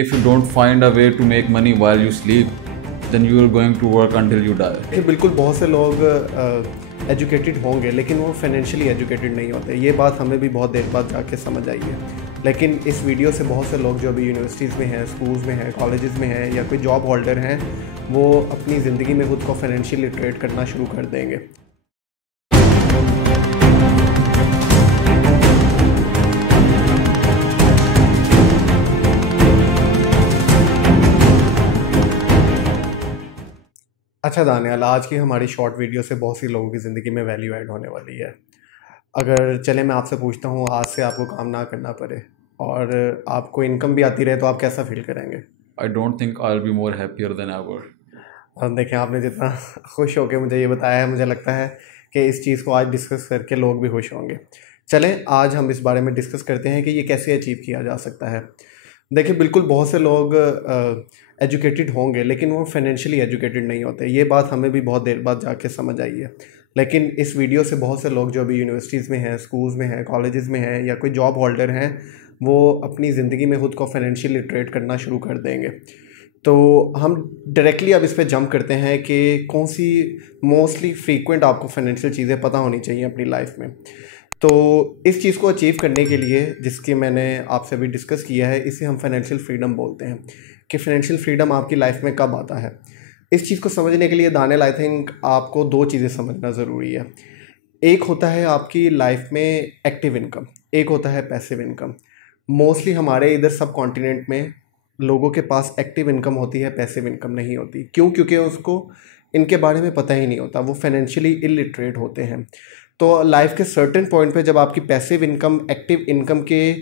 If you don't find a way to make money while you sleep, then you are going to work until you die. कि बिल्कुल बहुत से लोग educated होंगे लेकिन वो फाइनेंशियली एजुकेटेड नहीं होते। ये बात हमें भी बहुत देर बाद जाके समझ आई है। लेकिन इस वीडियो से बहुत से लोग जो अभी यूनिवर्सिटीज़ में हैं, स्कूल्स में हैं, कॉलेजेस में हैं या कोई जॉब होल्डर हैं, वो अपनी ज़िंदगी में खुद को फाइनेंशियली लिटरेट करना शुरू कर देंगे। अच्छा दानियाल, आज की हमारी शॉर्ट वीडियो से बहुत सी लोगों की ज़िंदगी में वैल्यू ऐड होने वाली है। अगर चले मैं आपसे पूछता हूँ, आज से आपको काम ना करना पड़े और आपको इनकम भी आती रहे, तो आप कैसा फील करेंगे? I don't think I'll be more happier than ever. अब देखें, आपने जितना खुश होकर मुझे ये बताया है, मुझे लगता है कि इस चीज़ को आज डिस्कस करके लोग भी खुश होंगे। चलें आज हम इस बारे में डिस्कस करते हैं कि ये कैसे अचीव किया जा सकता है। देखिए, बिल्कुल बहुत से लोग एजुकेटेड होंगे लेकिन वो फाइनेंशियली एजुकेटेड नहीं होते। ये बात हमें भी बहुत देर बाद जाके समझ आई है। लेकिन इस वीडियो से बहुत से लोग जो अभी यूनिवर्सिटीज़ में हैं, स्कूल्स में हैं, कॉलेजेस में हैं या कोई जॉब होल्डर हैं, वो अपनी ज़िंदगी में खुद को फाइनेंशियली लिटरेट करना शुरू कर देंगे। तो हम डायरेक्टली अब इस पे जंप करते हैं कि कौन सी मोस्टली फ्रीक्वेंट आपको फाइनेंशियल चीज़ें पता होनी चाहिए अपनी लाइफ में। तो इस चीज़ को अचीव करने के लिए, जिसकी मैंने आपसे अभी डिस्कस किया है, इसे हम फाइनेंशियल फ्रीडम बोलते हैं कि फाइनेंशियल फ्रीडम आपकी लाइफ में कब आता है। इस चीज़ को समझने के लिए दानियल, आई थिंक आपको दो चीज़ें समझना ज़रूरी है। एक होता है आपकी लाइफ में एक्टिव इनकम, एक होता है पैसिव इनकम। मोस्टली हमारे इधर सब कॉन्टिनेंट में लोगों के पास एक्टिव इनकम होती है, पैसिव इनकम नहीं होती। क्यों? क्योंकि उसको इनके बारे में पता ही नहीं होता, वो फाइनेंशियली इलिटरेट होते हैं। तो लाइफ के सर्टेन पॉइंट पे जब आपकी पैसिव इनकम एक्टिव इनकम के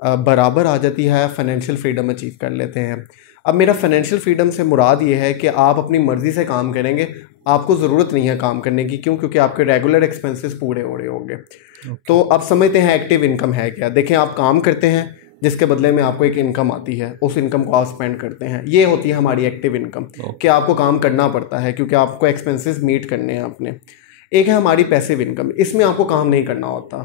बराबर आ जाती है, फाइनेंशियल फ्रीडम अचीव कर लेते हैं। अब मेरा फाइनेंशियल फ्रीडम से मुराद ये है कि आप अपनी मर्ज़ी से काम करेंगे, आपको ज़रूरत नहीं है काम करने की। क्यों? क्योंकि आपके रेगुलर एक्सपेंसेस पूरे हो रहे होंगे। तो अब समझते हैं एक्टिव इनकम है क्या। देखें, आप काम करते हैं जिसके बदले में आपको एक इनकम आती है, उस इनकम को आप स्पेंड करते हैं। ये होती है हमारी एक्टिव इनकम कि आपको काम करना पड़ता है क्योंकि आपको एक्सपेंसेस मीट करने हैं अपने। एक है हमारी पैसिव इनकम, इसमें आपको काम नहीं करना होता,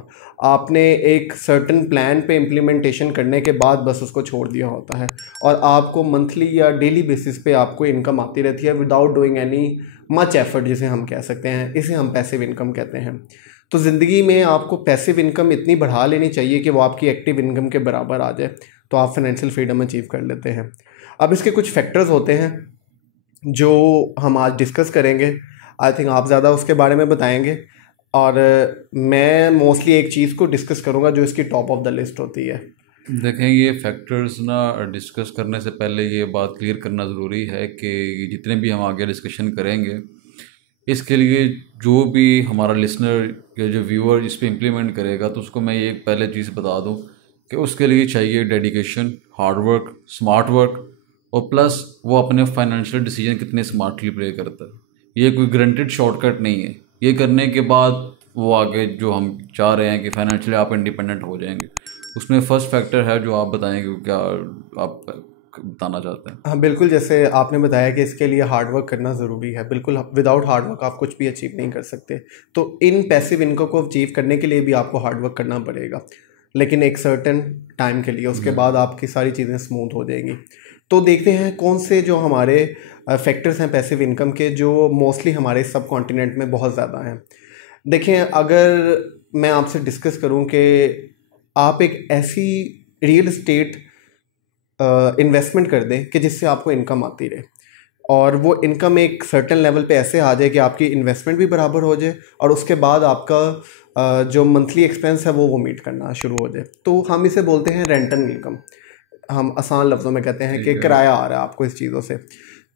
आपने एक सर्टन प्लान पे इम्प्लीमेंटेशन करने के बाद बस उसको छोड़ दिया होता है और आपको मंथली या डेली बेसिस पे आपको इनकम आती रहती है without doing any much effort, जिसे हम कह सकते हैं। इसे हम पैसिव इनकम कहते हैं। तो ज़िंदगी में आपको पैसिव इनकम इतनी बढ़ा लेनी चाहिए कि वो आपकी एक्टिव इनकम के बराबर आ जाए, तो आप फाइनेंशियल फ्रीडम अचीव कर लेते हैं। अब इसके कुछ फैक्टर्स होते हैं जो हम आज डिस्कस करेंगे। आई थिंक आप ज़्यादा उसके बारे में बताएंगे और मैं मोस्टली एक चीज़ को डिस्कस करूँगा जो इसकी टॉप ऑफ द लिस्ट होती है। देखें, ये फैक्टर्स ना डिस्कस करने से पहले ये बात क्लियर करना ज़रूरी है कि जितने भी हम आगे डिस्कशन करेंगे, इसके लिए जो भी हमारा लिसनर या जो व्यूअर इस पर इम्प्लीमेंट करेगा, तो उसको मैं ये पहले चीज़ बता दूं कि उसके लिए चाहिए डेडिकेशन, हार्डवर्क, स्मार्ट वर्क और प्लस वो अपने फाइनेंशियल डिसीजन कितने स्मार्टली प्ले करता है। ये कोई गारंटेड शॉर्टकट नहीं है। ये करने के बाद वो आगे जो हम चाह रहे हैं कि फाइनेंशियली आप इंडिपेंडेंट हो जाएंगे, उसमें फर्स्ट फैक्टर है जो आप बताएंगे, क्या आप बताना चाहते हैं? हाँ बिल्कुल, जैसे आपने बताया कि इसके लिए हार्ड वर्क करना ज़रूरी है। बिल्कुल, विदाउट हार्ड वर्क आप कुछ भी अचीव नहीं कर सकते। तो इन पैसिव इनकम को अचीव करने के लिए भी आपको हार्ड वर्क करना पड़ेगा, लेकिन एक सर्टेन टाइम के लिए। उसके बाद आपकी सारी चीज़ें स्मूथ हो जाएंगी। तो देखते हैं कौन से जो हमारे फैक्टर्स हैं पैसिव इनकम के, जो मोस्टली हमारे सब कॉन्टिनेंट में बहुत ज़्यादा हैं। देखें, अगर मैं आपसे डिस्कस करूं कि आप एक ऐसी रियल इस्टेट इन्वेस्टमेंट कर दें कि जिससे आपको इनकम आती रहे और वो इनकम एक सर्टेन लेवल पे ऐसे आ जाए कि आपकी इन्वेस्टमेंट भी बराबर हो जाए और उसके बाद आपका जो मंथली एक्सपेंस है वो मीट करना शुरू हो जाए। तो हम इसे बोलते हैं रेंटल इनकम। हम आसान लफ्ज़ों में कहते हैं कि किराया आ रहा है आपको इस चीज़ों से।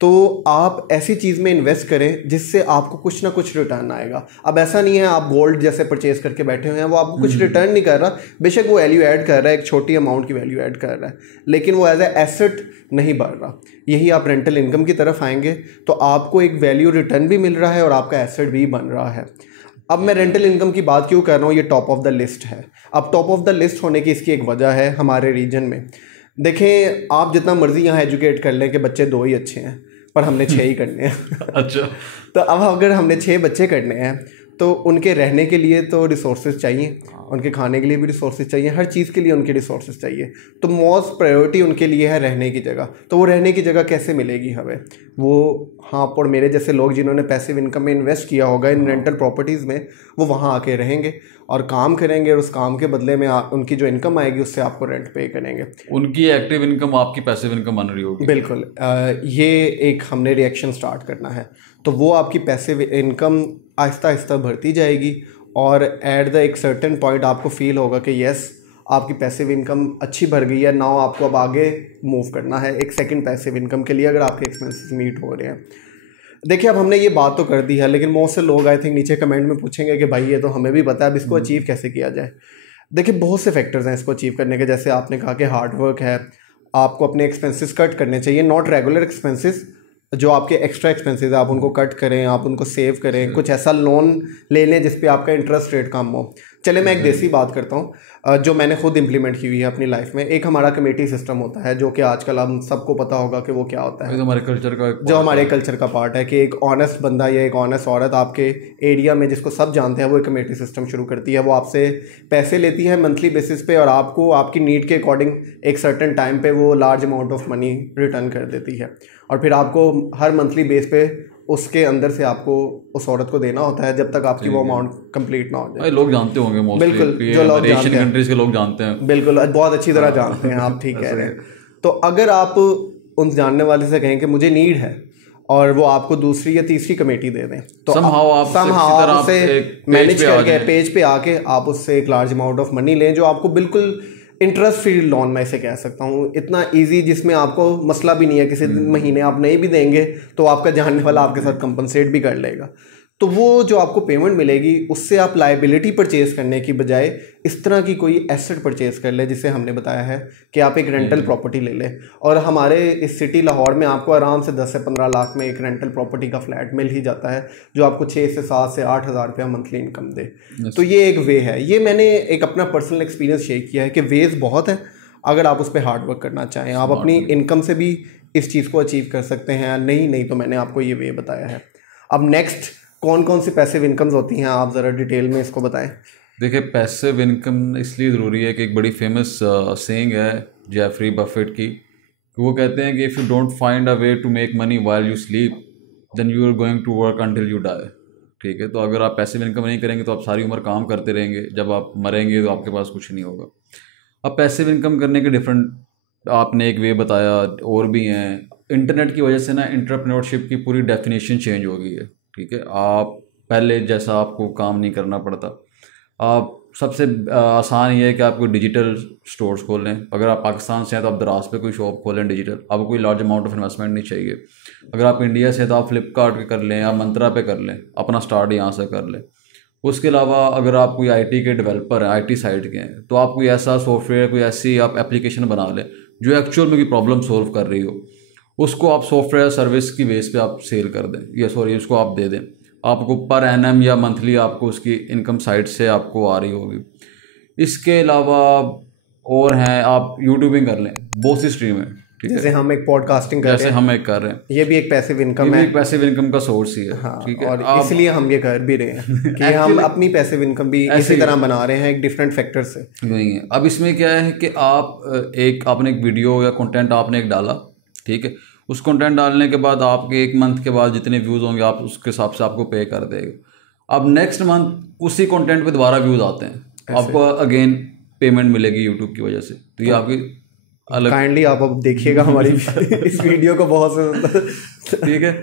तो आप ऐसी चीज़ में इन्वेस्ट करें जिससे आपको कुछ ना कुछ रिटर्न आएगा। अब ऐसा नहीं है आप गोल्ड जैसे परचेज करके बैठे हुए हैं, वो आपको कुछ रिटर्न नहीं कर रहा। बेशक वो वैल्यू ऐड कर रहा है, एक छोटी अमाउंट की वैल्यू ऐड कर रहा है, लेकिन वो एज ए एसेट नहीं बढ़ रहा। यही आप रेंटल इनकम की तरफ आएंगे तो आपको एक वैल्यू रिटर्न भी मिल रहा है और आपका एसेट भी बन रहा है। अब मैं रेंटल इनकम की बात क्यों कर रहा हूँ, ये टॉप ऑफ द लिस्ट है। अब टॉप ऑफ द लिस्ट होने की इसकी एक वजह है हमारे रीजन में। देखें, आप जितना मर्जी यहाँ एजुकेट कर लें कि बच्चे 2 ही अच्छे हैं, पर हमने 6 ही करने हैं। अच्छा, तो अब अगर हमने 6 बच्चे करने हैं तो उनके रहने के लिए तो रिसोर्सेज चाहिए। उनके खाने के लिए भी रिसोर्सेज चाहिए, हर चीज़ के लिए उनके रिसोर्सेज चाहिए। तो मोस्ट प्रायोरिटी उनके लिए है रहने की जगह। तो वो रहने की जगह कैसे मिलेगी हमें? वो हाँ, और मेरे जैसे लोग जिन्होंने पैसिव इनकम में इन्वेस्ट किया होगा इन रेंटल प्रॉपर्टीज़ में, वो वहाँ आके रहेंगे और काम करेंगे, और उस काम के बदले में उनकी जो इनकम आएगी उससे आपको रेंट पे करेंगे। उनकी एक्टिव इनकम आपकी पैसिव इनकम बन रही होगी। बिल्कुल। ये एक हमने रिएक्शन स्टार्ट करना है। तो वो आपकी पैसिव इनकम आहिस्ता आहिस्ता बढ़ती जाएगी, और एट द एक सर्टेन पॉइंट आपको फील होगा कि यस, आपकी पैसिव इनकम अच्छी बढ़ गई है। नाउ आपको अब आगे मूव करना है एक सेकंड पैसिव इनकम के लिए, अगर आपके एक्सपेंसेस मीट हो रहे हैं। देखिए, अब हमने ये बात तो कर दी है, लेकिन बहुत से लोग आई थिंक नीचे कमेंट में पूछेंगे कि भाई ये तो हमें भी पता है, अब इसको अचीव कैसे किया जाए। देखिए, बहुत से फैक्टर्स हैं इसको अचीव करने के। जैसे आपने कहा कि हार्ड वर्क है, आपको अपने एक्सपेंसेस कट करने चाहिए, नॉट रेगुलर एक्सपेंसेस, जो आपके एक्स्ट्रा एक्सपेंसेस आप उनको कट करें, आप उनको सेव करें, कुछ ऐसा लोन ले लें जिस पे आपका इंटरेस्ट रेट कम हो। चले मैं एक देसी बात करता हूँ जो मैंने खुद इंप्लीमेंट की हुई है अपनी लाइफ में। एक हमारा कमेटी सिस्टम होता है, जो कि आजकल हम सबको पता होगा कि वो क्या होता है। हमारे कल्चर का जो हमारे कल्चर का पार्ट है कि एक ऑनेस्ट बंदा या एक ऑनेस्ट औरत आपके एरिया में, जिसको सब जानते हैं, वो एक कमेटी सिस्टम शुरू करती है। वो आपसे पैसे लेती है मंथली बेसिस पे, और आपको आपकी नीड के अकॉर्डिंग एक सर्टेन टाइम पे वो large amount of money return कर देती है, और फिर आपको हर मंथली बेस पे उसके अंदर से आपको उस औरत को देना होता है जब तक आपकी वो अमाउंट कंप्लीट ना हो जाए। लोग जानते होंगे मोस्टली, बिल्कुल, जो लोग जानते हैं, कंट्रीज के लोग जानते हैं, बिल्कुल बहुत अच्छी तरह जानते हैं आप, ठीक कह रहे हैं। तो अगर आप उन जानने वाले से कहें कि मुझे नीड है, और वो आपको दूसरी या तीसरी कमेटी दे दें, तो somehow आप उससे मैनेज करके पेज पे आके आप उससे एक लार्ज अमाउंट ऑफ मनी लें, जो आपको बिल्कुल इंटरेस्ट फ्री लोन मैं इसे कह सकता हूँ, इतना इजी, जिसमें आपको मसला भी नहीं है, किसी महीने आप नहीं भी देंगे तो आपका जानने वाला आपके साथ कंपनसेट भी कर लेगा। तो वो जो आपको पेमेंट मिलेगी, उससे आप लाइबिलिटी परचेज करने की बजाय इस तरह की कोई एसेट परचेज कर ले, जिसे हमने बताया है कि आप एक रेंटल प्रॉपर्टी ले लें। और हमारे इस सिटी लाहौर में आपको आराम से 10 से 15 लाख में एक रेंटल प्रॉपर्टी का फ्लैट मिल ही जाता है, जो आपको 6 से 7 से 8 हज़ार रुपया मंथली इनकम दे। तो ये एक वे है। ये मैंने एक अपना पर्सनल एक्सपीरियंस शेयर किया है कि वेज बहुत है, अगर आप उस पर हार्ड वर्क करना चाहें, आप अपनी इनकम से भी इस चीज़ को अचीव कर सकते हैं। नहीं तो मैंने आपको ये वे बताया है। अब नेक्स्ट कौन कौन सी पैसिव इनकम्स होती हैं, आप ज़रा डिटेल में इसको बताएं। देखिए, पैसिव इनकम इसलिए ज़रूरी है कि एक बड़ी फेमस सेइंग है जेफरी बफेट की, वो कहते हैं कि if you don't find a way to make money while you sleep, then you are going to work until you die. ठीक है, तो अगर आप पैसिव इनकम नहीं करेंगे तो आप सारी उम्र काम करते रहेंगे, जब आप मरेंगे तो आपके पास कुछ नहीं होगा। अब पैसिव इनकम करने के डिफरेंट आपने एक वे बताया, और भी हैं। इंटरनेट की वजह से ना एंटरप्रेन्योरशिप की पूरी डेफिनेशन चेंज हो गई है। ठीक है, आप पहले जैसा आपको काम नहीं करना पड़ता। आप सबसे आसान ये है कि आप कोई डिजिटल स्टोर्स खोल लें। अगर आप पाकिस्तान से हैं तो आप दराज पे कोई शॉप खोलें डिजिटल, आपको कोई लार्ज अमाउंट ऑफ इन्वेस्टमेंट नहीं चाहिए। अगर आप इंडिया से हैं तो आप फ्लिपकार्ट पे कर लें, आप मंत्रा पे कर लें, अपना स्टार्ट यहाँ से कर लें। उसके अलावा अगर आप कोई आईटी के डेवलपर हैं, आईटी साइड के हैं, तो आप कोई ऐसा सॉफ्टवेयर, कोई ऐसी आप एप्लीकेशन बना लें जो एक्चुअल में कोई प्रॉब्लम सॉल्व कर रही हो, उसको आप सॉफ्टवेयर सर्विस की बेस पे आप सेल कर दें, या सॉरी उसको आप दे दें। आपको पर एनएम या मंथली आपको उसकी इनकम साइड से आपको आ रही होगी। इसके अलावा और हैं, आप यूट्यूबिंग कर लें, बहुत सी स्ट्रीम है। ठीक है, जैसे हम एक पॉडकास्टिंग कर रहे हैं, जैसे हम एक कर रहे हैं, ये भी एक पैसिव इनकम है, एक पैसिव इनकम का सोर्स ही है। हाँ, ठीक है, और इसलिए हम ये कर भी रहे हैं कि हम अपनी पैसिव इनकम भी इसी तरह बना रहे हैं, एक डिफरेंट फैक्टर से। नहीं है। अब इसमें क्या है कि आपने एक वीडियो या कंटेंट आपने एक डाला, ठीक है, उस कंटेंट डालने के बाद आपके एक मंथ के बाद जितने व्यूज़ होंगे आप उसके हिसाब से आपको पे कर देगा। अब नेक्स्ट मंथ उसी कंटेंट पे दोबारा व्यूज़ आते हैं, आपको अगेन पेमेंट मिलेगी यूट्यूब की वजह से। तो ये आपकी अलग, काइंडली आप अब देखिएगा हमारी इस वीडियो को बहुत से। ठीक है,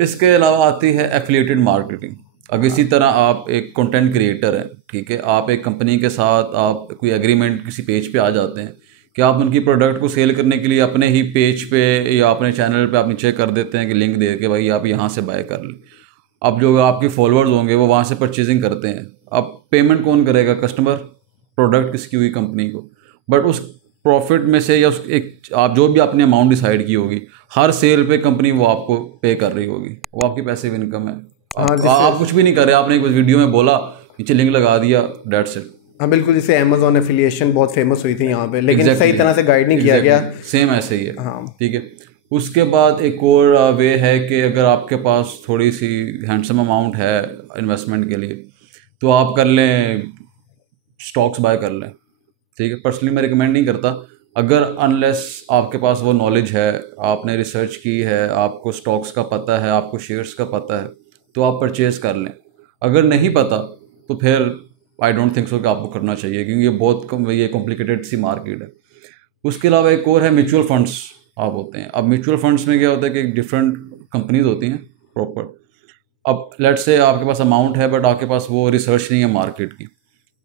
इसके अलावा आती है एफिलिएटेड मार्केटिंग। अब इसी तरह आप एक कंटेंट क्रिएटर हैं, ठीक है, आप एक कंपनी के साथ आप कोई एग्रीमेंट किसी पेज पे आ जाते हैं कि आप उनकी प्रोडक्ट को सेल करने के लिए अपने ही पेज पे या अपने चैनल पे आप नीचे कर देते हैं कि लिंक दे के भाई आप यहाँ से बाय कर लें। अब जो आपके फॉलोअर्स होंगे वो वहाँ से परचेजिंग करते हैं। अब पेमेंट कौन करेगा? कस्टमर, प्रोडक्ट किसकी हुई? कंपनी को। बट उस प्रॉफिट में से या उस एक आप जो भी आपने अमाउंट डिसाइड की होगी, हर सेल पे कंपनी वो आपको पे कर रही होगी, वो आपकी पैसिव इनकम है। आप कुछ भी नहीं कर रहे, आपने कुछ वीडियो में बोला, नीचे लिंक लगा दिया, डेट्स इट। हाँ बिल्कुल, जैसे अमेजॉन एफिलिएशन बहुत फेमस हुई थी यहाँ पे, लेकिन सही तरह से गाइड नहीं किया गया। सेम ऐसे ही है। हाँ ठीक है। उसके बाद एक और वे है कि अगर आपके पास थोड़ी सी हैंडसम अमाउंट है इन्वेस्टमेंट के लिए, तो आप कर लें स्टॉक्स बाय कर लें, ठीक है। पर्सनली मैं रिकमेंड नहीं करता, अगर अनलेस आपके पास वो नॉलेज है, आपने रिसर्च की है, आपको स्टॉक्स का पता है, आपको शेयर्स का पता है, तो आप परचेज़ कर लें। अगर नहीं पता तो फिर आई डोंट थिंक सो कि आपको करना चाहिए, क्योंकि ये कॉम्प्लिकेटेड सी मार्केट है। उसके अलावा एक और है म्यूचुअल फंड्स आप होते हैं। अब म्यूचुअल फंड्स में क्या होता है कि डिफरेंट कंपनीज होती हैं प्रॉपर। अब लेट से आपके पास अमाउंट है बट आपके पास वो रिसर्च नहीं है मार्केट की,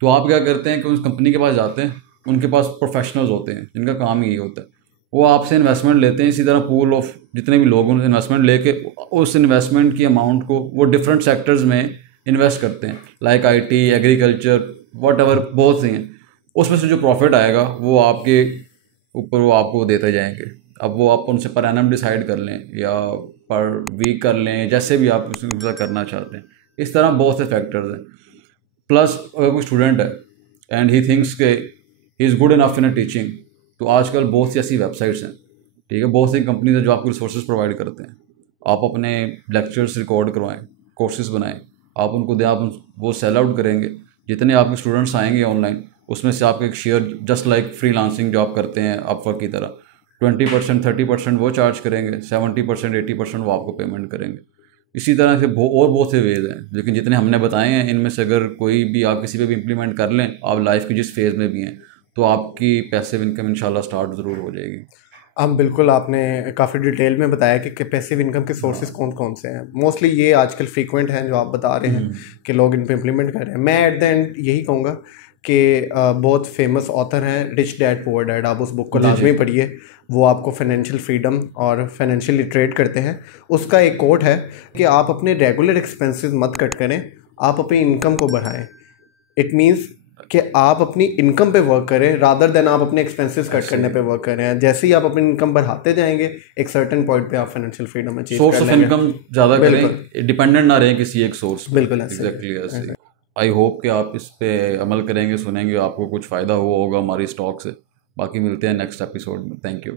तो आप क्या करते हैं कि उस कंपनी के पास जाते हैं, उनके पास प्रोफेशनल्स होते हैं जिनका काम ही यही होता है, वो आपसे इन्वेस्टमेंट लेते हैं। इसी तरह पूल ऑफ जितने भी लोग उनसे इन्वेस्टमेंट लेके उस इन्वेस्टमेंट की अमाउंट को वो डिफरेंट सेक्टर्स में इन्वेस्ट करते हैं, like IT, agriculture, what ever बहुत सी हैं। उसमें से जो प्रॉफिट आएगा वो आपके ऊपर वो आपको देते जाएंगे। अब वो आप उनसे पर एनम डिसाइड कर लें या पर वीक कर लें, जैसे भी आप उसका करना चाहते हैं। इस तरह बहुत से फैक्टर्स हैं। प्लस अगर कोई स्टूडेंट है एंड ही थिंक्स के he is good enough in a teaching, तो आजकल बहुत सी ऐसी वेबसाइट्स हैं, ठीक है, बहुत सी कंपनीज हैं जो आपको रिसोर्सेज प्रोवाइड करते हैं। आप अपने लेक्चर्स रिकॉर्ड करवाएं, कोर्सेज बनाएं, आप उनको दें, आप वो सेल आउट करेंगे। जितने आपके स्टूडेंट्स आएंगे ऑनलाइन, उसमें से आपको एक शेयर, जस्ट लाइक फ्रीलांसिंग जो आप करते हैं अपवर्क की तरह, 20%, 30% वो चार्ज करेंगे, 70%, 80% वो आपको पेमेंट करेंगे। इसी तरह से और बहुत से वेज हैं, लेकिन जितने हमने बताए हैं इनमें से अगर कोई भी आप किसी पे भी इम्प्लीमेंट कर लें, आप लाइफ की जिस फेज़ में भी हैं, तो आपकी पैसिव इनकम इंशाल्लाह स्टार्ट ज़रूर हो जाएगी। हम बिल्कुल, आपने काफ़ी डिटेल में बताया कि पैसिव इनकम के सोर्सेज कौन कौन से हैं। मोस्टली ये आजकल फ्रीक्वेंट हैं जो आप बता रहे हैं कि लोग इन पे इम्प्लीमेंट कर रहे हैं। मैं एट द एंड यही कहूँगा कि बहुत फेमस ऑथर हैं रिच डैड पुअर डैड, आप उस बुक को लाजमी पढ़िए। वो आपको फाइनेंशियल फ्रीडम और फाइनेंशियल लिटरेट करते हैं। उसका एक कोट है कि आप अपने रेगुलर एक्सपेंसेस मत कट करें, आप अपनी इनकम को बढ़ाएं। इट मीन्स कि आप अपनी इनकम पे वर्क करें रादर देन आप अपने एक्सपेंसेस कट करने पे वर्क करें। जैसे ही आप अपनी इनकम बढ़ाते जाएंगे, एक सर्टेन पॉइंट पे आप फाइनेंशियल फ्रीडम अचीव कर लेंगे। सोर्स ऑफ इनकम ज़्यादा करें, डिपेंडेंट ना रहें किसी एक सोर्स पर। बिल्कुल एग्जैक्टली ऐसे। आई होप कि आप इस पे अमल करेंगे, सुनेंगे, आपको कुछ फ़ायदा हुआ होगा हमारी स्टॉक से। बाकी मिलते हैं नेक्स्ट एपिसोड में। Thank you.